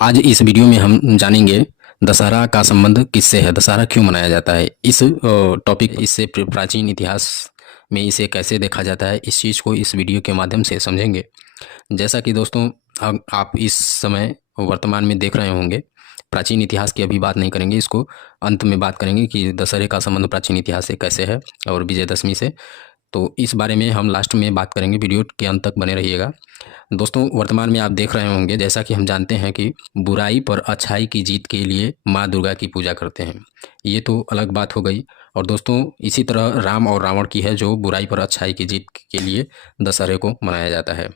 आज इस वीडियो में हम जानेंगे दशहरा का संबंध किससे है, दशहरा क्यों मनाया जाता है। इस टॉपिक इससे प्राचीन इतिहास में इसे कैसे देखा जाता है, इस चीज़ को इस वीडियो के माध्यम से समझेंगे। जैसा कि दोस्तों आप इस समय वर्तमान में देख रहे होंगे, प्राचीन इतिहास की अभी बात नहीं करेंगे, इसको अंत में बात करेंगे कि दशहरे का संबंध प्राचीन इतिहास से कैसे है और विजयदशमी से। तो इस बारे में हम लास्ट में बात करेंगे, वीडियो के अंत तक बने रहिएगा। दोस्तों वर्तमान में आप देख रहे होंगे, जैसा कि हम जानते हैं कि बुराई पर अच्छाई की जीत के लिए माँ दुर्गा की पूजा करते हैं, ये तो अलग बात हो गई। और दोस्तों इसी तरह राम और रावण की है, जो बुराई पर अच्छाई की जीत के लिए दशहरे को मनाया जाता है।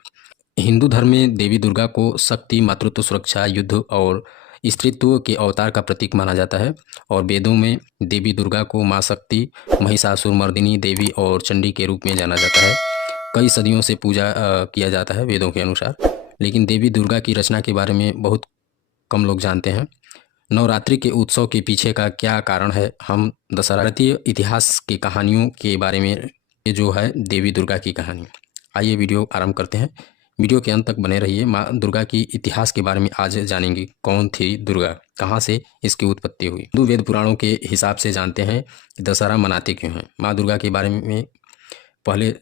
हिंदू धर्म में देवी दुर्गा को शक्ति, मातृत्व, सुरक्षा, युद्ध और स्त्रीत्व के अवतार का प्रतीक माना जाता है। और वेदों में देवी दुर्गा को माँ शक्ति, महिषासुर मर्दिनी देवी और चंडी के रूप में जाना जाता है। कई सदियों से पूजा किया जाता है वेदों के अनुसार, लेकिन देवी दुर्गा की रचना के बारे में बहुत कम लोग जानते हैं। नवरात्रि के उत्सव के पीछे का क्या कारण है, हम दशहरा भारतीय इतिहास की कहानियों के बारे में, ये जो है देवी दुर्गा की कहानी। आइए वीडियो आरंभ करते हैं, वीडियो के अंत तक बने रहिए। माँ दुर्गा की इतिहास के बारे में आज जानेंगे। कौन थी दुर्गा, कहाँ से इसकी उत्पत्ति हुई। हिंदू वेद पुराणों के हिसाब से जानते हैं कि दशहरा मनाते क्यों हैं। माँ दुर्गा के बारे में पहले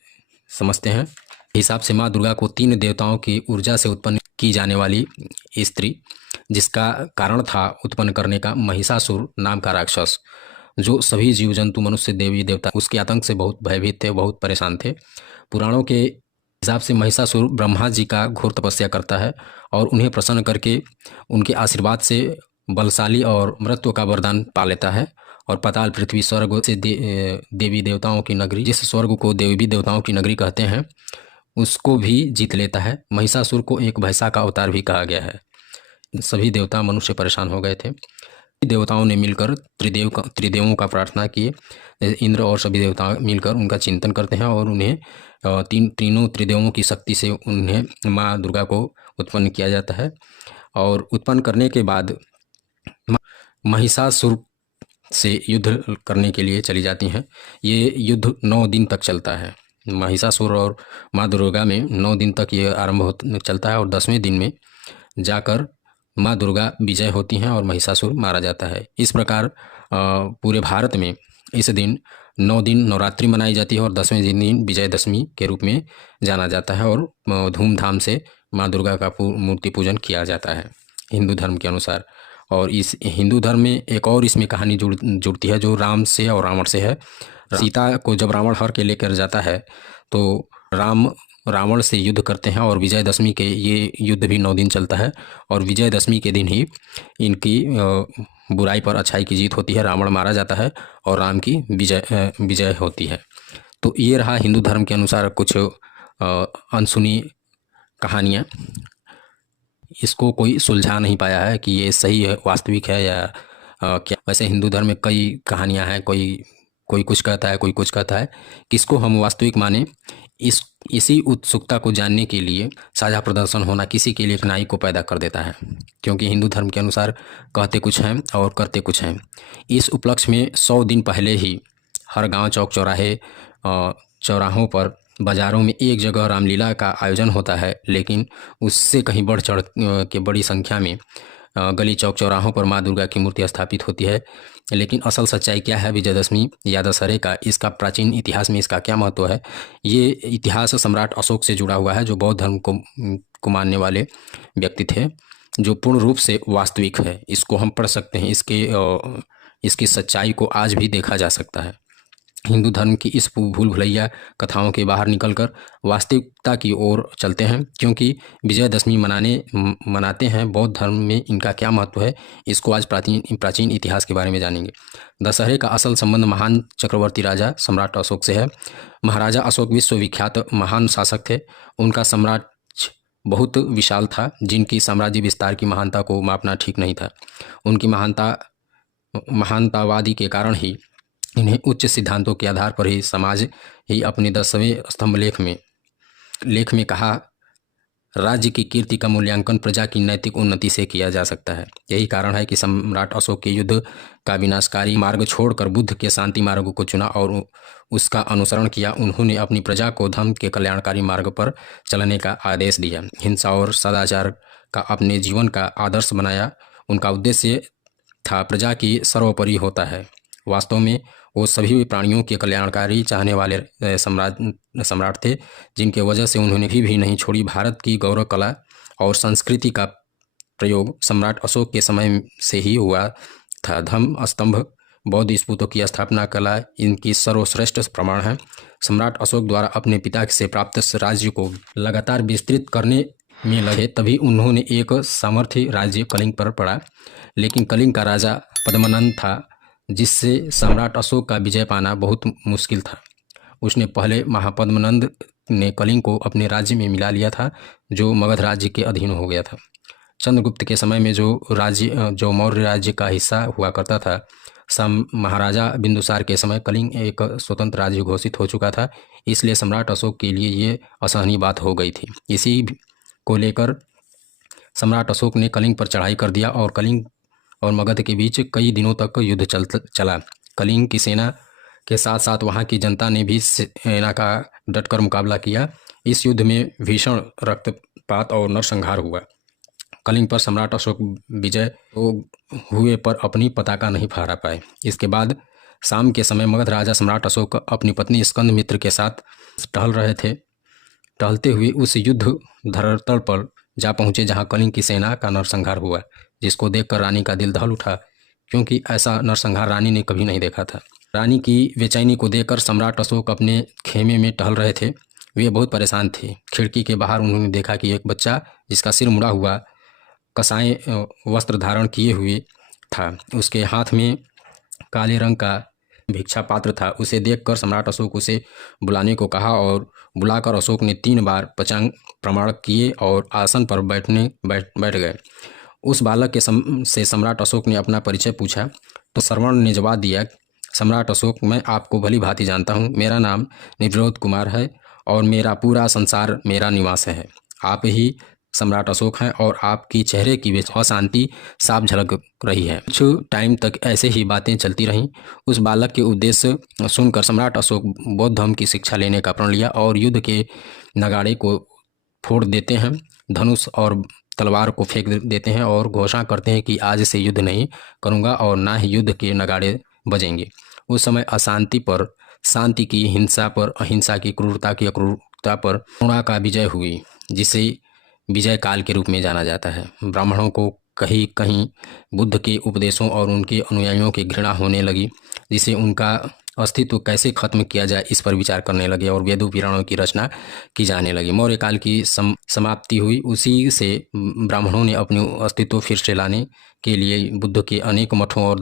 समझते हैं। हिसाब से माँ दुर्गा को 3 देवताओं की ऊर्जा से उत्पन्न की जाने वाली स्त्री, जिसका कारण था उत्पन्न करने का महिषासुर नाम का राक्षस, जो सभी जीव जंतु, मनुष्य, देवी देवता उसके आतंक से बहुत भयभीत थे, बहुत परेशान थे। पुराणों के हिसाब से महिषासुर ब्रह्मा जी का घोर तपस्या करता है और उन्हें प्रसन्न करके उनके आशीर्वाद से बलशाली और मृत्यु का वरदान पा लेता है। और पाताल, पृथ्वी, स्वर्ग से देवी देवताओं की नगरी, जिस स्वर्ग को देवी देवताओं की नगरी कहते हैं, उसको भी जीत लेता है। महिषासुर को एक भैंसा का अवतार भी कहा गया है। सभी देवता मनुष्य परेशान हो गए थे। देवताओं ने मिलकर त्रिदेवों का प्रार्थना किए। इंद्र और सभी देवता मिलकर उनका चिंतन करते हैं और उन्हें तीनों त्रिदेवों की शक्ति से उन्हें माँ दुर्गा को उत्पन्न किया जाता है। और उत्पन्न करने के बाद महिषासुर से युद्ध करने के लिए चली जाती हैं। ये युद्ध 9 दिन तक चलता है। महिषासुर और माँ दुर्गा में 9 दिन तक ये आरंभ चलता है और 10वें दिन में जाकर माँ दुर्गा विजय होती हैं और महिषासुर मारा जाता है। इस प्रकार पूरे भारत में इस दिन 9 दिन नवरात्रि मनाई जाती है और 10वें दिन विजयदशमी के रूप में जाना जाता है और धूमधाम से माँ दुर्गा का मूर्ति पूजन किया जाता है हिंदू धर्म के अनुसार। और इस हिंदू धर्म में एक और इसमें कहानी जुड़ती है, जो राम से और रावण से है। सीता को जब रावण हर के लेकर जाता है तो राम रावण से युद्ध करते हैं और विजयदशमी के ये युद्ध भी 9 दिन चलता है। और विजयदशमी के दिन ही इनकी बुराई पर अच्छाई की जीत होती है, रावण मारा जाता है और राम की विजय होती है। तो ये रहा हिंदू धर्म के अनुसार कुछ अनसुनी कहानियाँ। इसको कोई सुलझा नहीं पाया है कि ये सही है, वास्तविक है या क्या। वैसे हिंदू धर्म में कई कहानियाँ हैं, कोई कुछ कहता है, कोई कुछ कहता है। किसको हम वास्तविक माने, इसी उत्सुकता को जानने के लिए साझा प्रदर्शन होना किसी के लिए कठिनाई को पैदा कर देता है, क्योंकि हिंदू धर्म के अनुसार कहते कुछ हैं और करते कुछ हैं। इस उपलक्ष्य में 100 दिन पहले ही हर गांव, चौक, चौराहे, चौराहों पर, बाज़ारों में एक जगह रामलीला का आयोजन होता है। लेकिन उससे कहीं बढ़ चढ़ के बड़ी संख्या में गली, चौक, चौराहों पर माँ दुर्गा की मूर्ति स्थापित होती है। लेकिन असल सच्चाई क्या है विजयदशमी या दशहरे का, इसका प्राचीन इतिहास में इसका क्या महत्व है, ये इतिहास सम्राट अशोक से जुड़ा हुआ है, जो बौद्ध धर्म को मानने वाले व्यक्ति थे, जो पूर्ण रूप से वास्तविक है। इसको हम पढ़ सकते हैं, इसकी सच्चाई को आज भी देखा जा सकता है। हिंदू धर्म की इस भूल भुलैया कथाओं के बाहर निकलकर वास्तविकता की ओर चलते हैं, क्योंकि विजयदशमी मनाते हैं। बौद्ध धर्म में इनका क्या महत्व है, इसको आज प्राचीन इतिहास के बारे में जानेंगे। दशहरे का असल संबंध महान चक्रवर्ती राजा सम्राट अशोक से है। महाराजा अशोक विश्वविख्यात महान शासक थे। उनका साम्राज्य बहुत विशाल था, जिनकी साम्राज्य विस्तार की महानता को मापना ठीक नहीं था। उनकी महानतावादी के कारण ही इन्हें उच्च सिद्धांतों के आधार पर ही समाज ही अपने 10वें स्तंभ लेख में कहा, राज्य की कीर्ति का मूल्यांकन प्रजा की नैतिक उन्नति से किया जा सकता है। यही कारण है कि सम्राट अशोक के युद्ध का विनाशकारी मार्ग छोड़कर बुद्ध के शांति मार्ग को चुना और उसका अनुसरण किया। उन्होंने अपनी प्रजा को धर्म के कल्याणकारी मार्ग पर चलने का आदेश दिया। हिंसा और सदाचार का अपने जीवन का आदर्श बनाया। उनका उद्देश्य था प्रजा की सर्वोपरि होता है। वास्तव में वो सभी प्राणियों के कल्याणकारी चाहने वाले सम्राट थे, जिनके वजह से उन्होंने भी नहीं छोड़ी भारत की गौरव कला और संस्कृति का प्रयोग सम्राट अशोक के समय से ही हुआ था। धम्म स्तंभ, बौद्ध स्तूपों की स्थापना कला इनकी सर्वश्रेष्ठ प्रमाण है। सम्राट अशोक द्वारा अपने पिता से प्राप्त राज्य को लगातार विस्तृत करने में लगे, तभी उन्होंने एक सामर्थ्य राज्य कलिंग पर पड़ा। लेकिन कलिंग का राजा पद्मनंद था, जिससे सम्राट अशोक का विजय पाना बहुत मुश्किल था। उसने पहले महापद्मनंद ने कलिंग को अपने राज्य में मिला लिया था, जो मगध राज्य के अधीन हो गया था। चंद्रगुप्त के समय में जो मौर्य राज्य का हिस्सा हुआ करता था, महाराजा बिंदुसार के समय कलिंग एक स्वतंत्र राज्य घोषित हो चुका था। इसलिए सम्राट अशोक के लिए ये असहनीय बात हो गई थी। इसी को लेकर सम्राट अशोक ने कलिंग पर चढ़ाई कर दिया और कलिंग और मगध के बीच कई दिनों तक युद्ध चला। कलिंग की सेना के साथ साथ वहाँ की जनता ने भी सेना का डटकर मुकाबला किया। इस युद्ध में भीषण रक्तपात और नरसंहार हुआ। कलिंग पर सम्राट अशोक विजय तो हुए पर अपनी पताका नहीं फहरा पाए। इसके बाद शाम के समय मगध राजा सम्राट अशोक अपनी पत्नी स्कंदमित्र के साथ टहल रहे थे। टहलते हुए उस युद्ध धरातल पर जा पहुँचे जहाँ कलिंग की सेना का नरसंहार हुआ, जिसको देखकर रानी का दिल दहल उठा, क्योंकि ऐसा नरसंहार रानी ने कभी नहीं देखा था। रानी की बेचैनी को देखकर सम्राट अशोक अपने खेमे में टहल रहे थे। वे बहुत परेशान थे। खिड़की के बाहर उन्होंने देखा कि एक बच्चा, जिसका सिर मुड़ा हुआ, कसाई वस्त्र धारण किए हुए था, उसके हाथ में काले रंग का भिक्षा पात्र था। उसे देखकर सम्राट अशोक उसे बुलाने को कहा और बुलाकर अशोक ने 3 बार पंचांग प्रमाण किए और आसन पर बैठ गए। उस बालक से सम्राट अशोक ने अपना परिचय पूछा तो श्रवण ने जवाब दिया, सम्राट अशोक, मैं आपको भली भांति जानता हूँ। मेरा नाम निवृत्त कुमार है और मेरा पूरा संसार मेरा निवास है। आप ही सम्राट अशोक हैं और आपकी चेहरे की अशांति साफ झलक रही है। कुछ टाइम तक ऐसे ही बातें चलती रहीं। उस बालक के उद्देश्य सुनकर सम्राट अशोक बौद्ध धर्म की शिक्षा लेने का प्रण लिया और युद्ध के नगाड़े को फोड़ देते हैं, धनुष और तलवार को फेंक देते हैं और घोषणा करते हैं कि आज से युद्ध नहीं करूँगा और ना ही युद्ध के नगाड़े बजेंगे। उस समय अशांति पर शांति की, हिंसा पर अहिंसा की, क्रूरता की अक्रूरता पर करुणा का विजय हुई, जिसे विजय काल के रूप में जाना जाता है। ब्राह्मणों को कहीं कहीं बुद्ध के उपदेशों और उनके अनुयायियों की घृणा होने लगी, जिसे उनका अस्तित्व कैसे खत्म किया जाए इस पर विचार करने लगे और वेदों पुराणों की रचना की जाने लगी। मौर्य काल की समाप्ति हुई। उसी से ब्राह्मणों ने अपने अस्तित्व फिर से लाने के लिए बुद्ध के अनेक मठों और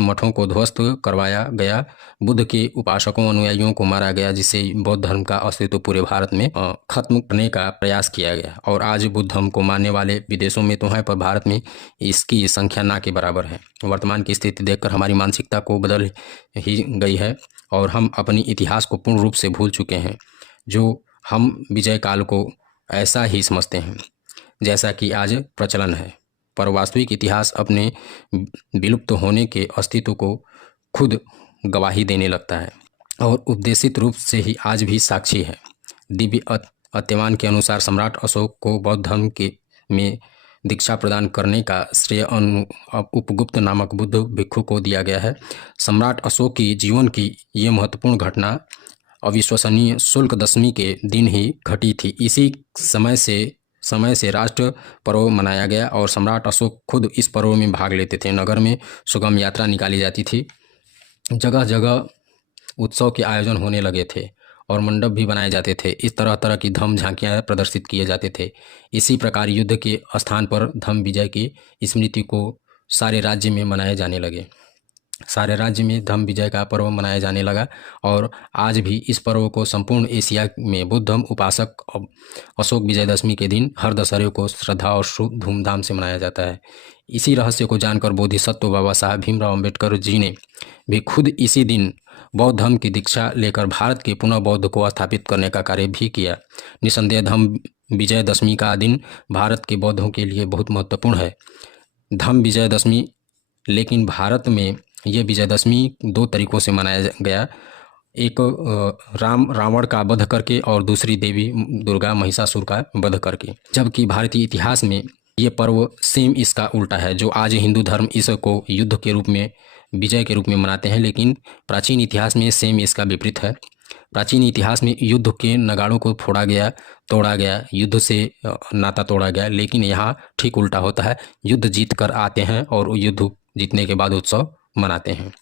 मठों को ध्वस्त करवाया गया। बुद्ध के उपासकों अनुयायियों को मारा गया, जिससे बौद्ध धर्म का अस्तित्व पूरे भारत में खत्म करने का प्रयास किया गया। और आज बुद्ध धर्म को मानने वाले विदेशों में तो हैं, पर भारत में इसकी संख्या ना के बराबर है। वर्तमान की स्थिति देखकर हमारी मानसिकता को बदल ही गई है और हम अपनी इतिहास को पूर्ण रूप से भूल चुके हैं, जो हम विजय काल को ऐसा ही समझते हैं जैसा कि आज प्रचलन है। पर वास्तविक इतिहास अपने विलुप्त होने के अस्तित्व को खुद गवाही देने लगता है और उपदेशित रूप से ही आज भी साक्षी है। दिव्य अत्यमान के अनुसार सम्राट अशोक को बौद्ध धर्म में दीक्षा प्रदान करने का श्रेय उपगुप्त नामक बुद्ध भिक्षु को दिया गया है। सम्राट अशोक की जीवन की ये महत्वपूर्ण घटना अविश्वसनीय शुल्क दशमी के दिन ही घटी थी। इसी समय से राष्ट्र पर्व मनाया गया और सम्राट अशोक खुद इस पर्व में भाग लेते थे। नगर में सुगम यात्रा निकाली जाती थी, जगह जगह उत्सव के आयोजन होने लगे थे और मंडप भी बनाए जाते थे। इस तरह की धम्म झांकियाँ प्रदर्शित किए जाते थे। इसी प्रकार युद्ध के स्थान पर धम्म विजय की स्मृति को सारे राज्य में मनाए जाने लगे। सारे राज्य में धम्म विजय का पर्व मनाया जाने लगा और आज भी इस पर्व को संपूर्ण एशिया में बुद्ध धम्म उपासक अशोक विजयदशमी के दिन हर दशहरे को श्रद्धा और धूमधाम से मनाया जाता है। इसी रहस्य को जानकर बोधिसत्व बाबा साहब भीमराव अंबेडकर जी ने भी खुद इसी दिन बौद्ध धर्म की दीक्षा लेकर भारत के पुनः बौद्ध को स्थापित करने का कार्य भी किया। निसंदेह धम्म विजयदशमी का दिन भारत के बौद्धों के लिए बहुत महत्वपूर्ण है। धम्म विजयदशमी, लेकिन भारत में यह विजयदशमी 2 तरीकों से मनाया गया। एक रावण का वध करके और दूसरी देवी दुर्गा महिषासुर का वध करके। जबकि भारतीय इतिहास में ये पर्व सेम इसका उल्टा है। जो आज हिंदू धर्म इसको युद्ध के रूप में, विजय के रूप में मनाते हैं, लेकिन प्राचीन इतिहास में सेम इसका विपरीत है। प्राचीन इतिहास में युद्ध के नगाड़ों को फोड़ा गया, तोड़ा गया, युद्ध से नाता तोड़ा गया, लेकिन यहाँ ठीक उल्टा होता है। युद्ध जीत कर आते हैं और युद्ध जीतने के बाद उत्सव मनाते हैं।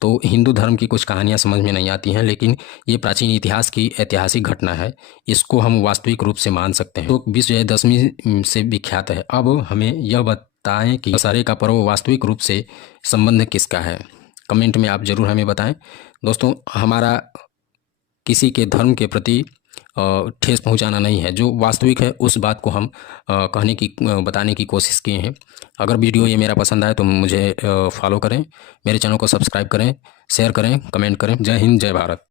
तो हिंदू धर्म की कुछ कहानियाँ समझ में नहीं आती हैं, लेकिन ये प्राचीन इतिहास की ऐतिहासिक घटना है, इसको हम वास्तविक रूप से मान सकते हैं। तो विजयदशमी से विख्यात है। अब हमें यह बताएं कि दशहरे का पर्व वास्तविक रूप से संबंध किसका है। कमेंट में आप जरूर हमें बताएं। दोस्तों, हमारा किसी के धर्म के प्रति ठेस पहुंचाना नहीं है। जो वास्तविक है उस बात को हम बताने की कोशिश किए हैं। अगर वीडियो ये मेरा पसंद आए तो मुझे फॉलो करें, मेरे चैनल को सब्सक्राइब करें, शेयर करें, कमेंट करें। जय हिंद, जय भारत।